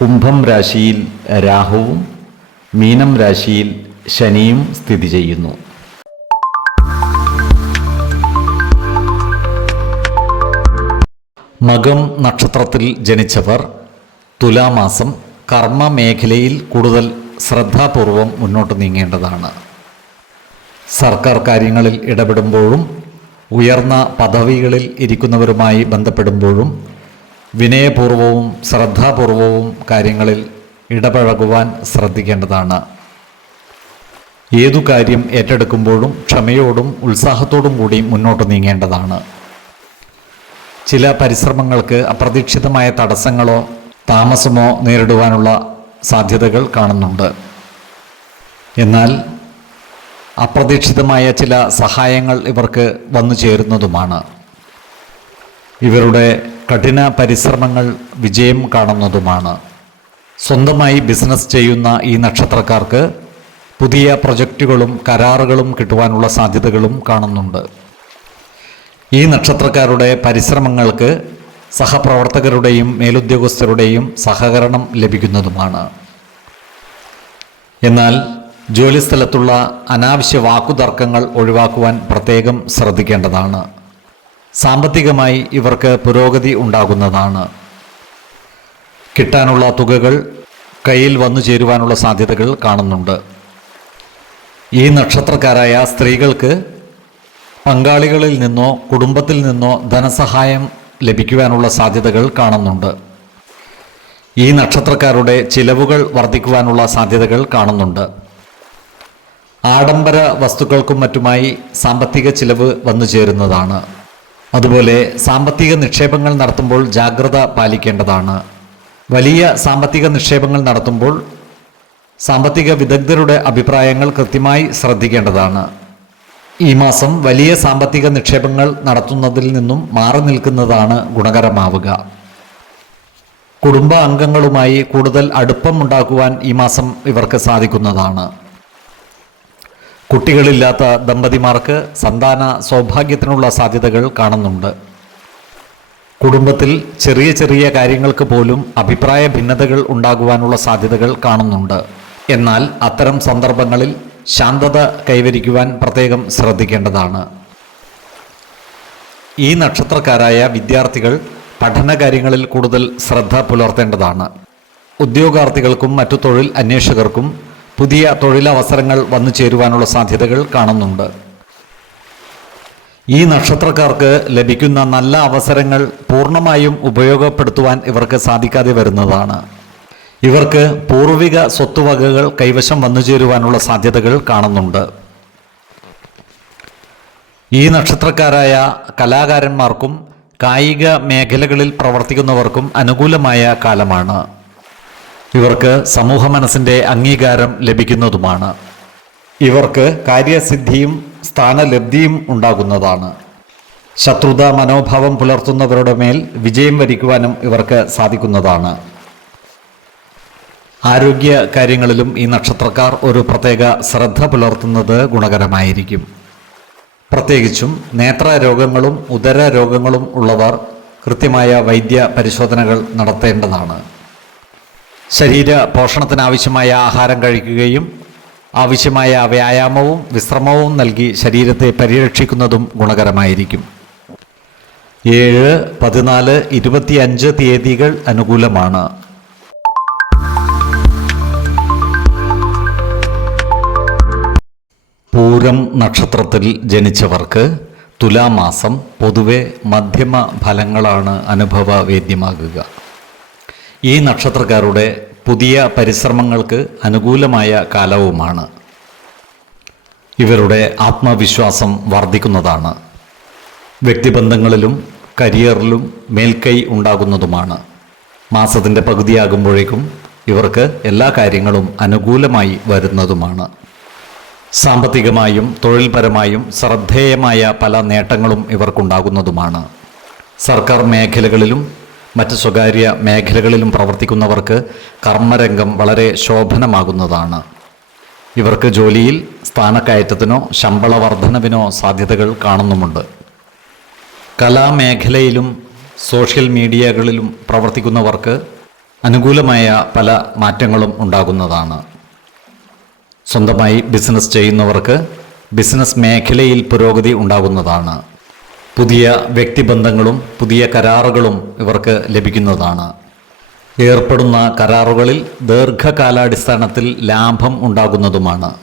കുംഭം രാശിയിൽ രാഹുവും മീനം രാശിയിൽ ശനിയും സ്ഥിതി ചെയ്യുന്നു. മകം നക്ഷത്രത്തിൽ ജനിച്ചവർ തുലാമാസം കർമ്മ മേഖലയിൽ കൂടുതൽ ശ്രദ്ധാപൂർവം മുന്നോട്ട് നീങ്ങേണ്ടതാണ്. സർക്കാർ കാര്യങ്ങളിൽ ഇടപെടുമ്പോഴും ഉയർന്ന പദവികളിൽ ഇരിക്കുന്നവരുമായി ബന്ധപ്പെടുമ്പോഴും വിനയപൂർവവും ശ്രദ്ധാപൂർവവും കാര്യങ്ങളിൽ ഇടപഴകുവാൻ ശ്രദ്ധിക്കേണ്ടതാണ്. ഏതു കാര്യം ഏറ്റെടുക്കുമ്പോഴും ക്ഷമയോടും ഉത്സാഹത്തോടും കൂടി മുന്നോട്ട് നീങ്ങേണ്ടതാണ്. ചില പരിശ്രമങ്ങൾക്ക് അപ്രതീക്ഷിതമായ തടസ്സങ്ങളോ താമസമോ നേരിടുവാനുള്ള സാധ്യതകൾ കാണുന്നുണ്ട്. എന്നാൽ അപ്രതീക്ഷിതമായ ചില സഹായങ്ങൾ ഇവർക്ക് വന്നു ചേരുന്നതുമാണ്. ഇവരുടെ കഠിന പരിശ്രമങ്ങൾ വിജയം കാണുന്നതുമാണ്. സ്വന്തമായി ബിസിനസ് ചെയ്യുന്ന ഈ നക്ഷത്രക്കാർക്ക് പുതിയ പ്രൊജക്റ്റുകളും കരാറുകളും കിട്ടുവാനുള്ള സാധ്യതകളും കാണുന്നുണ്ട്. ഈ നക്ഷത്രക്കാരുടെ പരിശ്രമങ്ങൾക്ക് സഹപ്രവർത്തകരുടെയും മേലുദ്യോഗസ്ഥരുടെയും സഹകരണം ലഭിക്കുന്നതുമാണ്. എന്നാൽ ജോലിസ്ഥലത്തുള്ള അനാവശ്യ വാക്കുതർക്കങ്ങൾ ഒഴിവാക്കുവാൻ പ്രത്യേകം ശ്രദ്ധിക്കേണ്ടതാണ്. സാമ്പത്തികമായി ഇവർക്ക് പുരോഗതി ഉണ്ടാകുന്നതാണ്. കിട്ടാനുള്ള തുകകൾ കയ്യിൽ വന്നു ചേരുവാനുള്ള സാധ്യതകൾ കാണുന്നുണ്ട്. ഈ നക്ഷത്രക്കാരായ സ്ത്രീകൾക്ക് പങ്കാളികളിൽ നിന്നോ കുടുംബത്തിൽ നിന്നോ ധനസഹായം ലഭിക്കുവാനുള്ള സാധ്യതകൾ കാണുന്നുണ്ട്. ഈ നക്ഷത്രക്കാരുടെ ചിലവുകൾ വർദ്ധിക്കുവാനുള്ള സാധ്യതകൾ കാണുന്നുണ്ട്. ആഡംബര വസ്തുക്കൾക്കും മറ്റുമായി സാമ്പത്തിക ചിലവ് വന്നു ചേരുന്നതാണ്. അതുപോലെ സാമ്പത്തിക നിക്ഷേപങ്ങൾ നടത്തുമ്പോൾ ജാഗ്രത പാലിക്കേണ്ടതാണ്. വലിയ സാമ്പത്തിക നിക്ഷേപങ്ങൾ നടത്തുമ്പോൾ സാമ്പത്തിക വിദഗ്ധരുടെ അഭിപ്രായങ്ങൾ കൃത്യമായി ശ്രദ്ധിക്കേണ്ടതാണ്. ഈ മാസം വലിയ സാമ്പത്തിക നിക്ഷേപങ്ങൾ നടത്തുന്നതിൽ നിന്നും മാറി നിൽക്കുന്നതാണ് ഗുണകരമാവുക. കുടുംബ അംഗങ്ങളുമായി കൂടുതൽ അടുപ്പം ഉണ്ടാക്കുവാൻ ഈ മാസം ഇവർക്ക് സാധിക്കുന്നതാണ്. കുട്ടികളില്ലാത്ത ദമ്പതിമാർക്ക് സന്താന സൗഭാഗ്യത്തിനുള്ള സാധ്യതകൾ കാണുന്നുണ്ട്. കുടുംബത്തിൽ ചെറിയ ചെറിയ കാര്യങ്ങൾക്ക് പോലും അഭിപ്രായ ഭിന്നതകൾ ഉണ്ടാകുവാനുള്ള സാധ്യതകൾ കാണുന്നുണ്ട്. എന്നാൽ അത്തരം സന്ദർഭങ്ങളിൽ ശാന്തത കൈവരിക്കുവാൻ പ്രത്യേകം ശ്രദ്ധിക്കേണ്ടതാണ്. ഈ നക്ഷത്രക്കാരായ വിദ്യാർത്ഥികൾ പഠനകാര്യങ്ങളിൽ കൂടുതൽ ശ്രദ്ധ പുലർത്തേണ്ടതാണ്. ഉദ്യോഗാർത്ഥികൾക്കും മറ്റു തൊഴിൽ അന്വേഷകർക്കും പുതിയ തൊഴിലവസരങ്ങൾ വന്നു ചേരുവാനുള്ള സാധ്യതകൾ കാണുന്നുണ്ട്. ഈ നക്ഷത്രക്കാർക്ക് ലഭിക്കുന്ന നല്ല അവസരങ്ങൾ പൂർണമായും ഉപയോഗപ്പെടുത്തുവാൻ ഇവർക്ക് സാധിക്കാതെ വരുന്നതാണ്. ഇവർക്ക് പൂർവിക സ്വത്തുവകകൾ കൈവശം വന്നു ചേരുവാനുള്ള സാധ്യതകൾ കാണുന്നുണ്ട്. ഈ നക്ഷത്രക്കാരായ കലാകാരന്മാർക്കും കായിക മേഖലകളിൽ പ്രവർത്തിക്കുന്നവർക്കും അനുകൂലമായ കാലമാണ്. ഇവർക്ക് സമൂഹ മനസ്സിന്റെ അംഗീകാരം ലഭിക്കുന്നതുമാണ്. ഇവർക്ക് കാര്യസിദ്ധിയും സ്ഥാനലബ്ധിയും ഉണ്ടാകുന്നതാണ്. ശത്രുത മനോഭാവം പുലർത്തുന്നവരുടെ മേൽ വിജയം വരിക്കുവാനും ഇവർക്ക് സാധിക്കുന്നതാണ്. ആരോഗ്യ കാര്യങ്ങളിലും ഈ നക്ഷത്രക്കാർ ഒരു പ്രത്യേക ശ്രദ്ധ പുലർത്തുന്നത് ഗുണകരമായിരിക്കും. പ്രത്യേകിച്ചും നേത്ര രോഗങ്ങളും ഉദര രോഗങ്ങളും ഉള്ളവർ കൃത്യമായ വൈദ്യ പരിശോധനകൾ നടത്തേണ്ടതാണ്. ശരീര പോഷണത്തിനാവശ്യമായ ആഹാരം കഴിക്കുകയും ആവശ്യമായ വ്യായാമവും വിശ്രമവും നൽകി ശരീരത്തെ പരിരക്ഷിക്കുന്നതും ഗുണകരമായിരിക്കും. ഏഴ് പതിനാല് ഇരുപത്തിയഞ്ച് തീയതികൾ അനുകൂലമാണ്. പൂരം നക്ഷത്രത്തിൽ ജനിച്ചവർക്ക് തുലാമാസം പൊതുവെ മധ്യമ ഫലങ്ങളാണ് അനുഭവവേദ്യമാകുക. ഈ നക്ഷത്രക്കാരുടെ പുതിയ പരിശ്രമങ്ങൾക്ക് അനുകൂലമായ കാലവുമാണ്. ഇവരുടെ ആത്മവിശ്വാസം വർദ്ധിക്കുന്നതാണ്. വ്യക്തിബന്ധങ്ങളിലും കരിയറിലും മേൽക്കൈ ഉണ്ടാകുന്നതുമാണ്. മാസത്തിന്റെ പകുതിയാകുമ്പോഴേക്കും ഇവർക്ക് എല്ലാ കാര്യങ്ങളും അനുകൂലമായി വരുന്നതുമാണ്. സാമ്പത്തികമായും തൊഴിൽപരമായും ശ്രദ്ധേയമായ പല നേട്ടങ്ങളും ഇവർക്കുണ്ടാകുന്നതുമാണ്. സർക്കാർ മേഖലകളിലും മറ്റ് സ്വകാര്യ മേഖലകളിലും പ്രവർത്തിക്കുന്നവർക്ക് കർമ്മരംഗം വളരെ ശോഭനമാകുന്നതാണ്. ഇവർക്ക് ജോലിയിൽ സ്ഥാനക്കയറ്റത്തിനോ ശമ്പള വർധനവിനോ സാധ്യതകൾ കാണുന്നുമുണ്ട്. കലാമേഖലയിലും സോഷ്യൽ മീഡിയകളിലും പ്രവർത്തിക്കുന്നവർക്ക് അനുകൂലമായ പല മാറ്റങ്ങളും ഉണ്ടാകുന്നതാണ്. സ്വന്തമായി ബിസിനസ് ചെയ്യുന്നവർക്ക് ബിസിനസ് മേഖലയിൽ പുരോഗതി ഉണ്ടാകുന്നതാണ് പുതിയ വ്യക്തിബന്ധങ്ങളും പുതിയ കരാറുകളും ഇവർക്ക് ലഭിക്കുന്നതാണ്. ഏർപ്പെടുന്ന കരാറുകളിൽ ദീർഘകാലാടിസ്ഥാനത്തിൽ ലാഭം ഉണ്ടാകുന്നതുമാണ്.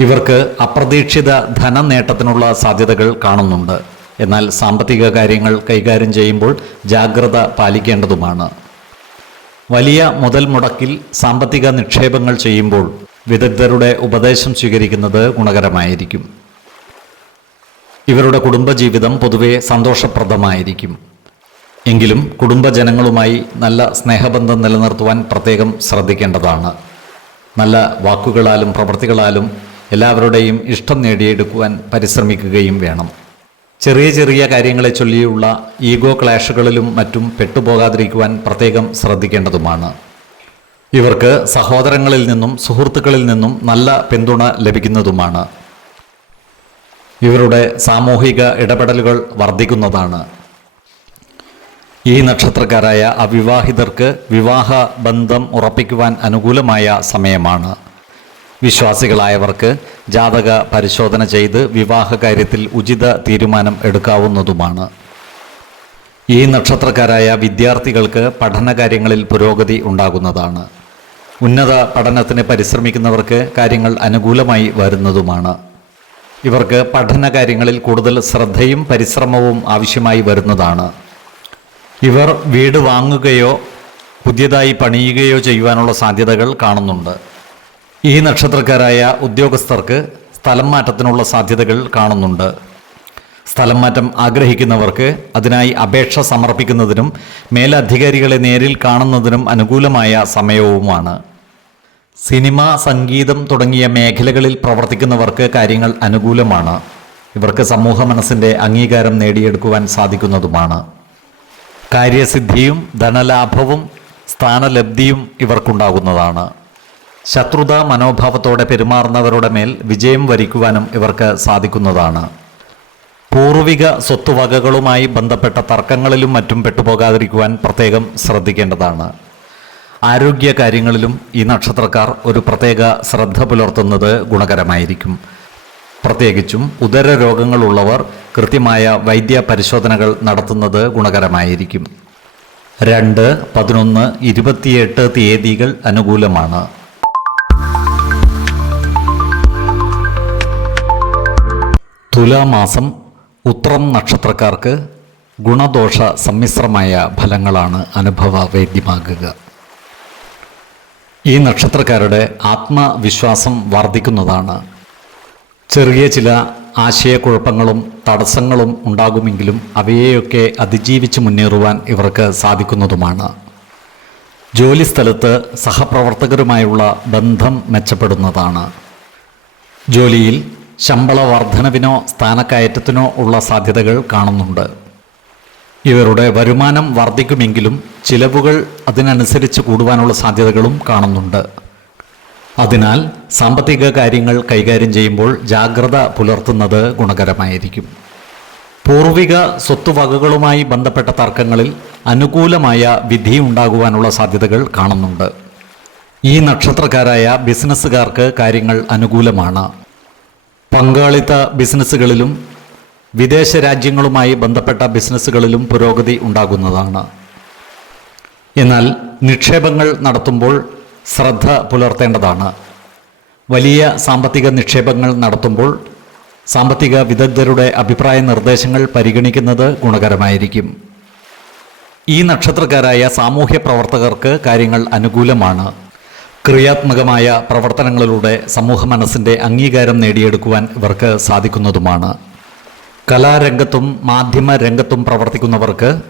ഇവർക്ക് അപ്രതീക്ഷിത ധനനേട്ടത്തിനുള്ള സാധ്യതകൾ കാണുന്നുണ്ട്. എന്നാൽ സാമ്പത്തിക കാര്യങ്ങൾ കൈകാര്യം ചെയ്യുമ്പോൾ ജാഗ്രത പാലിക്കേണ്ടതുമാണ്. വലിയ മുതൽ മുടക്കിൽ സാമ്പത്തിക നിക്ഷേപങ്ങൾ ചെയ്യുമ്പോൾ വിദഗ്ധരുടെ ഉപദേശം സ്വീകരിക്കുന്നത് ഗുണകരമായിരിക്കും. ഇവരുടെ കുടുംബജീവിതം പൊതുവെ സന്തോഷപ്രദമായിരിക്കും. എങ്കിലും കുടുംബജനങ്ങളുമായി നല്ല സ്നേഹബന്ധം നിലനിർത്തുവാൻ പ്രത്യേകം ശ്രദ്ധിക്കേണ്ടതാണ്. നല്ല വാക്കുകളാലും പ്രവൃത്തികളാലും എല്ലാവരുടെയും ഇഷ്ടം നേടിയെടുക്കുവാൻ പരിശ്രമിക്കുകയും വേണം. ചെറിയ ചെറിയ കാര്യങ്ങളെ ചൊല്ലിയുള്ള ഈഗോ ക്ലാഷുകളിലും മറ്റും പെട്ടുപോകാതിരിക്കുവാൻ പ്രത്യേകം ശ്രദ്ധിക്കേണ്ടതുമാണ്. ഇവർക്ക് സഹോദരങ്ങളിൽ നിന്നും സുഹൃത്തുക്കളിൽ നിന്നും നല്ല പിന്തുണ ലഭിക്കുന്നതുമാണ്. ഇവരുടെ സാമൂഹിക ഇടപെടലുകൾ വർദ്ധിക്കുന്നതാണ്. ഈ നക്ഷത്രക്കാരായ അവിവാഹിതർക്ക് വിവാഹ ബന്ധം ഉറപ്പിക്കുവാൻ അനുകൂലമായ സമയമാണ്. വിശ്വാസികളായവർക്ക് ജാതക പരിശോധന ചെയ്ത് വിവാഹ കാര്യത്തിൽ ഉചിത തീരുമാനം എടുക്കാവുന്നതുമാണ്. ഈ നക്ഷത്രക്കാരായ വിദ്യാർത്ഥികൾക്ക് പഠനകാര്യങ്ങളിൽ പുരോഗതി ഉണ്ടാകുന്നതാണ്. ഉന്നത പഠനത്തിന് പരിശ്രമിക്കുന്നവർക്ക് കാര്യങ്ങൾ അനുകൂലമായി വരുന്നതുമാണ്. ഇവർക്ക് പഠന കാര്യങ്ങളിൽ കൂടുതൽ ശ്രദ്ധയും പരിശ്രമവും ആവശ്യമായി വരുന്നതാണ്. ഇവർ വീട് വാങ്ങുകയോ പുതിയതായി പണിയുകയോ ചെയ്യുവാനുള്ള സാധ്യതകൾ കാണുന്നുണ്ട്. ഈ നക്ഷത്രക്കാരായ ഉദ്യോഗസ്ഥർക്ക് സ്ഥലം മാറ്റത്തിനുള്ള സാധ്യതകൾ കാണുന്നുണ്ട്. സ്ഥലം മാറ്റം ആഗ്രഹിക്കുന്നവർക്ക് അതിനായി അപേക്ഷ സമർപ്പിക്കുന്നതിനും മേലധികാരികളെ നേരിൽ കാണുന്നതിനും അനുകൂലമായ സമയവുമാണ്. സിനിമ സംഗീതം തുടങ്ങിയ മേഖലകളിൽ പ്രവർത്തിക്കുന്നവർക്ക് കാര്യങ്ങൾ അനുകൂലമാണ്. ഇവർക്ക് സമൂഹ മനസ്സിന്റെ അംഗീകാരം നേടിയെടുക്കുവാൻ സാധിക്കുന്നതുമാണ്. കാര്യസിദ്ധിയും ധനലാഭവും സ്ഥാനലബ്ധിയും ഇവർക്കുണ്ടാകുന്നതാണ്. ശത്രുത മനോഭാവത്തോടെ പെരുമാറുന്നവരുടെ മേൽ വിജയം വരിക്കുവാനും ഇവർക്ക് സാധിക്കുന്നതാണ്. പൂർവിക സ്വത്തുവകകളുമായി ബന്ധപ്പെട്ട തർക്കങ്ങളിലും മറ്റും പെട്ടുപോകാതിരിക്കുവാൻ പ്രത്യേകം ശ്രദ്ധിക്കേണ്ടതാണ്. ആരോഗ്യ കാര്യങ്ങളിലും ഈ നക്ഷത്രക്കാർ ഒരു പ്രത്യേക ശ്രദ്ധ പുലർത്തുന്നത് ഗുണകരമായിരിക്കും. പ്രത്യേകിച്ചും ഉദര രോഗങ്ങളുള്ളവർ കൃത്യമായ വൈദ്യ പരിശോധനകൾ നടത്തുന്നത് ഗുണകരമായിരിക്കും. രണ്ട് പതിനൊന്ന് ഇരുപത്തിയെട്ട് തീയതികൾ അനുകൂലമാണ്. തുലാമാസം ഉത്രം നക്ഷത്രക്കാർക്ക് ഗുണദോഷ സമ്മിശ്രമായ ഫലങ്ങളാണ് അനുഭവ അനുഭവവേദ്യമാകുക ഈ നക്ഷത്രക്കാരുടെ ആത്മവിശ്വാസം വർദ്ധിക്കുന്നതാണ്. ചെറിയ ചില ആശയക്കുഴപ്പങ്ങളും തടസ്സങ്ങളും ഉണ്ടാകുമെങ്കിലും അവയെയൊക്കെ അതിജീവിച്ച് മുന്നേറുവാൻ ഇവർക്ക് സാധിക്കുന്നതുമാണ്. ജോലിസ്ഥലത്ത് സഹപ്രവർത്തകരുമായുള്ള ബന്ധം മെച്ചപ്പെടുന്നതാണ്. ജോലിയിൽ ശമ്പള വർധനവിനോ സ്ഥാനക്കയറ്റത്തിനോ ഉള്ള സാധ്യതകൾ കാണുന്നുണ്ട്. ഇവരുടെ വരുമാനം വർദ്ധിക്കുമെങ്കിലും ചിലവുകൾ അതിനനുസരിച്ച് കൂടുവാനുള്ള സാധ്യതകളും കാണുന്നുണ്ട്. അതിനാൽ സാമ്പത്തിക കാര്യങ്ങൾ കൈകാര്യം ചെയ്യുമ്പോൾ ജാഗ്രത പുലർത്തുന്നത് ഗുണകരമായിരിക്കും. പൂർവിക സ്വത്തുവകകളുമായി ബന്ധപ്പെട്ട തർക്കങ്ങളിൽ അനുകൂലമായ വിധി ഉണ്ടാകുവാനുള്ള സാധ്യതകൾ കാണുന്നുണ്ട്. ഈ നക്ഷത്രക്കാരായ ബിസിനസ്സുകാർക്ക് കാര്യങ്ങൾ അനുകൂലമാണ്. പങ്കാളിത്ത ബിസിനസ്സുകളിലും വിദേശ രാജ്യങ്ങളുമായി ബന്ധപ്പെട്ട ബിസിനസ്സുകളിലും പുരോഗതി ഉണ്ടാകുന്നതാണ്. എന്നാൽ നിക്ഷേപങ്ങൾ നടത്തുമ്പോൾ ശ്രദ്ധ പുലർത്തേണ്ടതാണ്. വലിയ സാമ്പത്തിക നിക്ഷേപങ്ങൾ നടത്തുമ്പോൾ സാമ്പത്തിക വിദഗ്ധരുടെ അഭിപ്രായ നിർദ്ദേശങ്ങൾ പരിഗണിക്കുന്നത് ഗുണകരമായിരിക്കും. ഈ നക്ഷത്രക്കാരായ സാമൂഹ്യ പ്രവർത്തകർക്ക് കാര്യങ്ങൾ അനുകൂലമാണ്. ക്രിയാത്മകമായ പ്രവർത്തനങ്ങളിലൂടെ സമൂഹ മനസ്സിന്റെ അംഗീകാരം നേടിയെടുക്കുവാൻ ഇവർക്ക് സാധിക്കുന്നതുമാണ്. കലാരംഗത്തും മാധ്യമ രംഗത്തും പ്രവർത്തിക്കുന്നവർക്ക്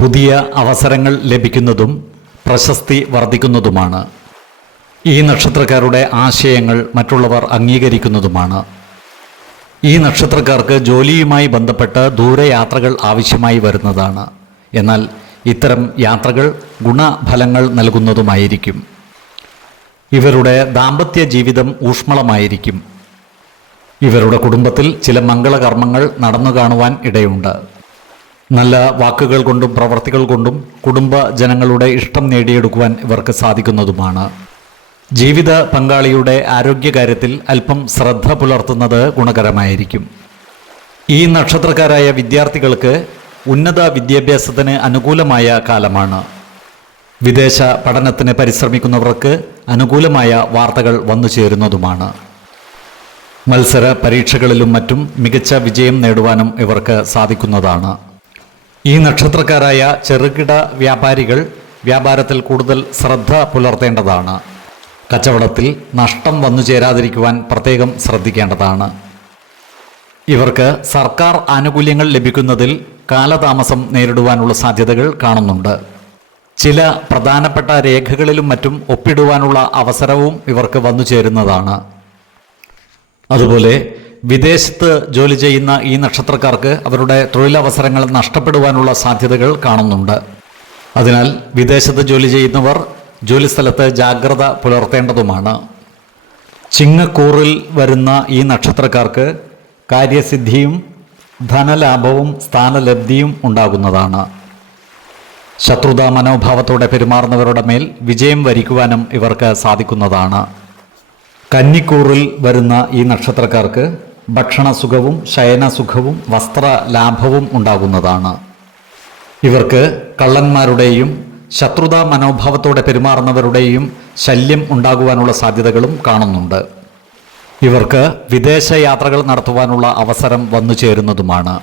പുതിയ അവസരങ്ങൾ ലഭിക്കുന്നതും പ്രശസ്തി വർദ്ധിക്കുന്നതുമാണ്. ഈ നക്ഷത്രക്കാരുടെ ആശയങ്ങൾ മറ്റുള്ളവർ അംഗീകരിക്കുന്നതുമാണ്. ഈ നക്ഷത്രക്കാർക്ക് ജോലിയുമായി ബന്ധപ്പെട്ട് ദൂരയാത്രകൾ ആവശ്യമായി വരുന്നതാണ്. എന്നാൽ ഇത്തരം യാത്രകൾ ഗുണഫലങ്ങൾ നൽകുന്നതുമായിരിക്കും. ഇവരുടെ ദാമ്പത്യ ജീവിതം ഊഷ്മളമായിരിക്കും. ഇവരുടെ കുടുംബത്തിൽ ചില മംഗളകർമ്മങ്ങൾ നടന്നു കാണുവാൻ ഇടയുണ്ട്. നല്ല വാക്കുകൾ കൊണ്ടും പ്രവർത്തികൾ കൊണ്ടും കുടുംബ ജനങ്ങളുടെ ഇഷ്ടം നേടിയെടുക്കുവാൻ ഇവർക്ക് സാധിക്കുന്നതുമാണ്. ജീവിത പങ്കാളിയുടെ ആരോഗ്യകാര്യത്തിൽ അല്പം ശ്രദ്ധ പുലർത്തുന്നത് ഗുണകരമായിരിക്കും. ഈ നക്ഷത്രക്കാരായ വിദ്യാർത്ഥികൾക്ക് ഉന്നത വിദ്യാഭ്യാസത്തിന് അനുകൂലമായ കാലമാണ്. വിദേശ പഠനത്തിന് പരിശ്രമിക്കുന്നവർക്ക് അനുകൂലമായ വാർത്തകൾ വന്നു ചേരുന്നതുമാണ് മത്സര പരീക്ഷകളിലും മറ്റും മികച്ച വിജയം നേടുവാനും ഇവർക്ക് സാധിക്കുന്നതാണ്. ഈ നക്ഷത്രക്കാരായ ചെറുകിട വ്യാപാരികൾ വ്യാപാരത്തിൽ കൂടുതൽ ശ്രദ്ധ പുലർത്തേണ്ടതാണ്. കച്ചവടത്തിൽ നഷ്ടം വന്നു ചേരാതിരിക്കുവാൻ പ്രത്യേകം ശ്രദ്ധിക്കേണ്ടതാണ്. ഇവർക്ക് സർക്കാർ ആനുകൂല്യങ്ങൾ ലഭിക്കുന്നതിൽ കാലതാമസം നേരിടുവാനുള്ള സാധ്യതകൾ കാണുന്നുണ്ട്. ചില പ്രധാനപ്പെട്ട രേഖകളിലും മറ്റും ഒപ്പിടുവാനുള്ള അവസരവും ഇവർക്ക് വന്നു ചേരുന്നതാണ്. അതുപോലെ വിദേശത്ത് ജോലി ചെയ്യുന്ന ഈ നക്ഷത്രക്കാർക്ക് അവരുടെ തൊഴിലവസരങ്ങൾ നഷ്ടപ്പെടുവാനുള്ള സാധ്യതകൾ കാണുന്നുണ്ട്. അതിനാൽ വിദേശത്ത് ജോലി ചെയ്യുന്നവർ ജോലിസ്ഥലത്ത് ജാഗ്രത പുലർത്തേണ്ടതുമാണ്. ചിങ്ങക്കൂറിൽ വരുന്ന ഈ നക്ഷത്രക്കാർക്ക് കാര്യസിദ്ധിയും ധനലാഭവും സ്ഥാനലബ്ധിയും ഉണ്ടാകുന്നതാണ്. ശത്രുതാ മനോഭാവത്തോടെ പെരുമാറുന്നവരുടെ മേൽ വിജയം വരിക്കുവാനും ഇവർക്ക് സാധിക്കുന്നതാണ്. കന്നിക്കൂറിൽ വരുന്ന ഈ നക്ഷത്രക്കാർക്ക് ഭക്ഷണസുഖവും ശയനസുഖവും വസ്ത്ര ലാഭവും ഉണ്ടാകുന്നതാണ്. ഇവർക്ക് കള്ളന്മാരുടെയും ശത്രുതാ മനോഭാവത്തോടെ പെരുമാറുന്നവരുടെയും ശല്യം ഉണ്ടാകുവാനുള്ള സാധ്യതകളും കാണുന്നുണ്ട്. ഇവർക്ക് വിദേശ യാത്രകൾ നടത്തുവാനുള്ള അവസരം വന്നു ചേരുന്നതുമാണ്.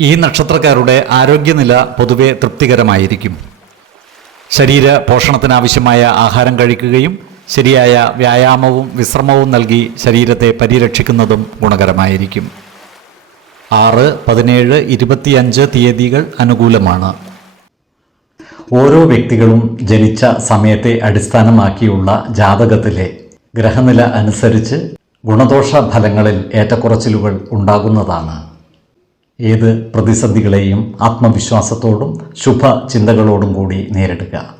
ഈ നക്ഷത്രക്കാരുടെ ആരോഗ്യനില പൊതുവെ തൃപ്തികരമായിരിക്കും. ശരീര പോഷണത്തിനാവശ്യമായ ആഹാരം കഴിക്കുകയും ശരിയായ വ്യായാമവും വിശ്രമവും നൽകി ശരീരത്തെ പരിരക്ഷിക്കുന്നതും ഗുണകരമായിരിക്കും. ആറ് പതിനേഴ് ഇരുപത്തിയഞ്ച് തീയതികൾ അനുകൂലമാണ്. ഓരോ വ്യക്തികളും ജനിച്ച സമയത്തെ അടിസ്ഥാനമാക്കിയുള്ള ജാതകത്തിലെ ഗ്രഹനില അനുസരിച്ച് ഗുണദോഷ ഫലങ്ങളിൽ ഏറ്റക്കുറച്ചിലുകൾ ഉണ്ടാകുന്നതാണ്. ഏത് പ്രതിസന്ധികളെയും ആത്മവിശ്വാസത്തോടും ശുഭ ചിന്തകളോടും കൂടി നേരിടുക.